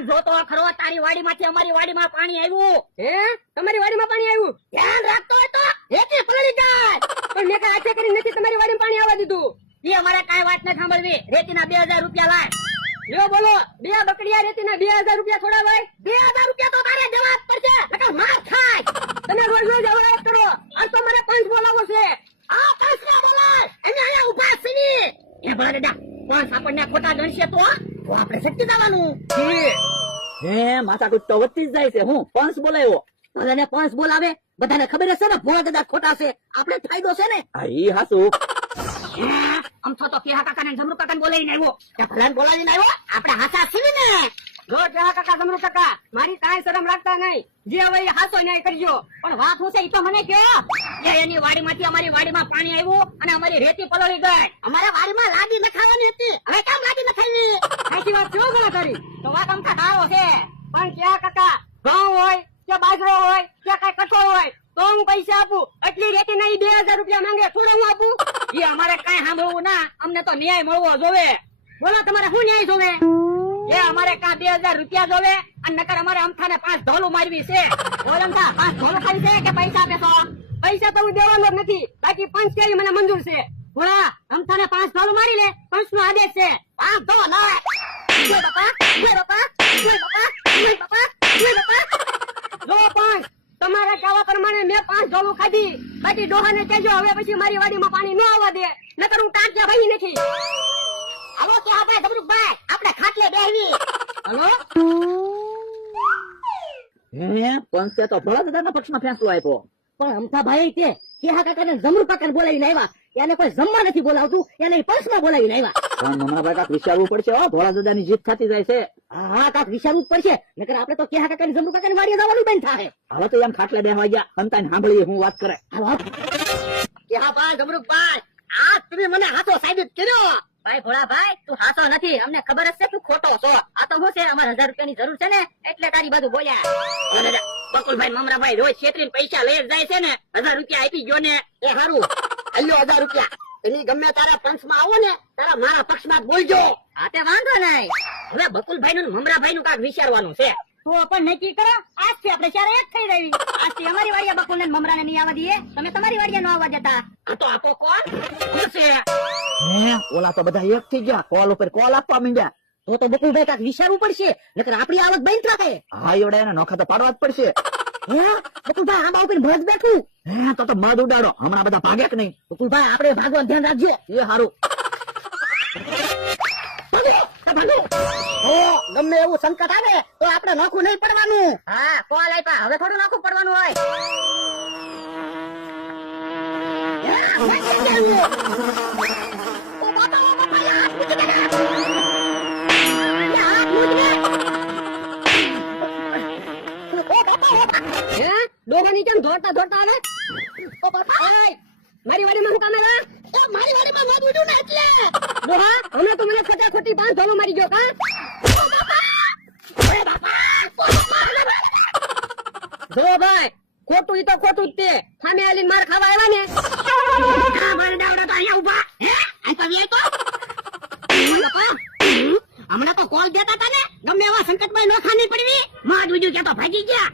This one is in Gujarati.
આમ જોતો ખરો તારી વાડીમાંથી અમારી વાડીમાં પાણી આવ્યું. હે તમારી વાડીમાં પાણી આવ્યું? ધ્યાન રાખતો હોય તો રેતી પલળી જાય. પણ મેં કઈ આછે કરી નથી તમારી વાડીમાં પાણી આવવા દીધું. એ અમારે કાંઈ વાત ન સાંભળવી. રેતીના 2000 રૂપિયા લાય. લ્યો બોલો, 2 બકડીયા રેતીના 2000 રૂપિયા થોડા ભાઈ? 2000 રૂપિયા તો તારે દેવા જ પડશે, નકર માર ખાય. તમે રોજ રોજ અવરાધ કરો. આ તો મને પંચ બોલાવો છે. આ પંચના બોલાય એને અહીંયા ઉભા છીએ. એ ભલા દાદા પંચ આપણને ખોટા ગણશે તો આપણે સચ્ચી જવાનું. હે માથાકૂટ તો વધતી જ જાય છે. હું પંચ બોલાવ્યો. ભલાને પંચ બોલાવે બધાને ખબર હશે ને ભોળા દાદા ખોટા છે, આપણે ફાયદો છે ને. હા ઈ હાસુ. આમ તો કેહા કાકા ને જમરૂ કાકા ને બોલાવીને આવ્યો. તે ભલાને બોલાવીને આવ્યો, આપણે હાસા છીએ ને. જો જહા કાકા જમરૂ કાકા મારી કાંઈ શરમ રાખતા નહીં. જે હવે એ હાસો ન્યાય કરજો. પણ વાત હું છે ઈ તો મને કે એની વાડીમાંથી અમારી વાડીમાં પાણી આવ્યું અને અમારી રેતી પલળી ગઈ. અમારે વાડીમાં લાદી નખાવાની હતી, હવે કેમ લાદી નખાવી? સાચી વાત કેવો ગણા તારી? તો વાત અમથા ગાળો છે. પણ જહા કાકા ઘઉં હોય કે બાજરો હોય કે કઈ કઠોળ હોય તો હું પૈસા આપું. એટલી રેતી ના 2000 રૂપિયા માંગે, થોડા હું આપું? એ અમારે કઈ સાંભળવું ના, અમને તો ન્યાય મળવો જોવે. બોલો તમારે શું ન્યાય જોવે? એ અમારે કા 2000 રૂપિયા જોવે અને નકર અમારે અમથાને 5 ઢોલું મારવી છે. બોલ અમથા 5 ઢોલું ખાવી છે કે પૈસા આપે છો? પૈસા તો હું દેવાનો જ નથી, બાકી પંચ કેરી મને મંજૂર છે. બોલા અમથાને 5 ઢોલું મારી લે, પંચ નો આદેશ છે. 5 ઢોલો ના બાપા, બાપા, બાપા, બાપા. જો પંચ તમારા કહેવા પ્રમાણે મેં 5 ઢોલું ખાધી, બાકી ડોહાને કહેજો હવે પછી મારી વાડીમાં પાણી ન આવવા દે, નકર હું ટાંટિયા ભાઈ નથી. આવો કે આ ભાઈ જબરુકભાઈ આપણે ખાટલે બેહવી. હલો હે પંચે તો ભલા દાદાના પક્ષમાં ફેંસલો આપ્યો. પણ અમથા ભાઈ કે કેહા કાકા ને જમરૂ કાકા ને બોલાવીને આવ્યા. એને કોઈ જમવા નથી બોલાવતું, એને પંચમાં બોલાવીને આવ્યા. પણ મમરા કાકા વિચારવું પડશે. હો ભોળા દાદાની જીત થતી જાય છે. હા કાક વિચારવું જ પડશે, નકર આપણે તો કેહા કાકા ને જમરૂ કાકા ને વાડીએ જવાનું બંધ થાય. હવે તો એમ ખાટલે બેહવા ગયા, હંતાને સાંભળીએ હું વાત કરે. કેહા ભાઈ જમરૂકભાઈ આ તમે મને હાથો સાબિત કર્યો. ભાઈ ભોળાભાઈ તું હાથો નથી, અમને ખબર જ છે તું ખોટો છો. આ તો શું છે અમારે 1000 રૂપિયાની જરૂર છે ને એટલે તારી બાજુ બોલ્યા. બકુલભાઈ મમરાભાઈ રોજ છેતરીને પૈસા લઈ જાય છે ને, 1000 રૂપિયા આપી ગયો ને એ સારું. અલ્યો 1000 રૂપિયા એની ગમે તારા પંચમાં આવો ને તારા મારા પક્ષમાં બોલજો. હા તે વાંધો નહીં. હવે બકુલભાઈ નું મમરાભાઈ નું કાંઈક વિચારવાનું છે. તો પણ નક્કી કરો, આજથી આપણે ચારે એક થઈ રહી. આજથી અમારી વાડીએ બકુલ ને મમરાને નહીં આવવા દઈએ, તમે તમારી વાડીએ ન આવવા દેતા. આ તો આપો કોણ છે? હે ઓલા તો બધા એક થઈ ગયા, કોલ ઉપર કોલ આપવા માંડ્યા. તો બકુલભાઈ કાંઈક વિચારવું પડશે, નકર આપણી આવક બંધ રાખે. હા એવડા એને નોખા તો પાડવા જ પડશે. હે બકુલભાઈ આંબા ઉપર ભજ બેઠું. હે તો મધ ઉડાડો, હમણાં બધા ભાગે કે નહીં. બકુલભાઈ આપણે ભાગવાનું ધ્યાન રાખજો. એ સારું. ગમે એવું સંકટ આવે તો આપણે નોખું નહીં પડવાનું. હા કોલ આપ્યા, હવે થોડું નોખું પડવાનું હોય. ડોહાની કેમ દોડતા દોડતા આવે? મારી વાડીમાં શું કામ આવ્યા? મારી વાડીમાં મધ ઉડ્યું ને એટલે. ડોહા હમણાં તો મને ખોટા ખોટી 5 ઢોલું મારી ગયો કા? જો ભાઈ ખોટું ઈ તો ખોટું જ તે. સામે આલીને માર ખાવા આવ્યા ને. હમણાં તો કોલ દેતા હતા ને, ગમે એવા સંકટમાં નોખા નહીં પડવી. માં દુજુ કે તો ભાગી ગયા.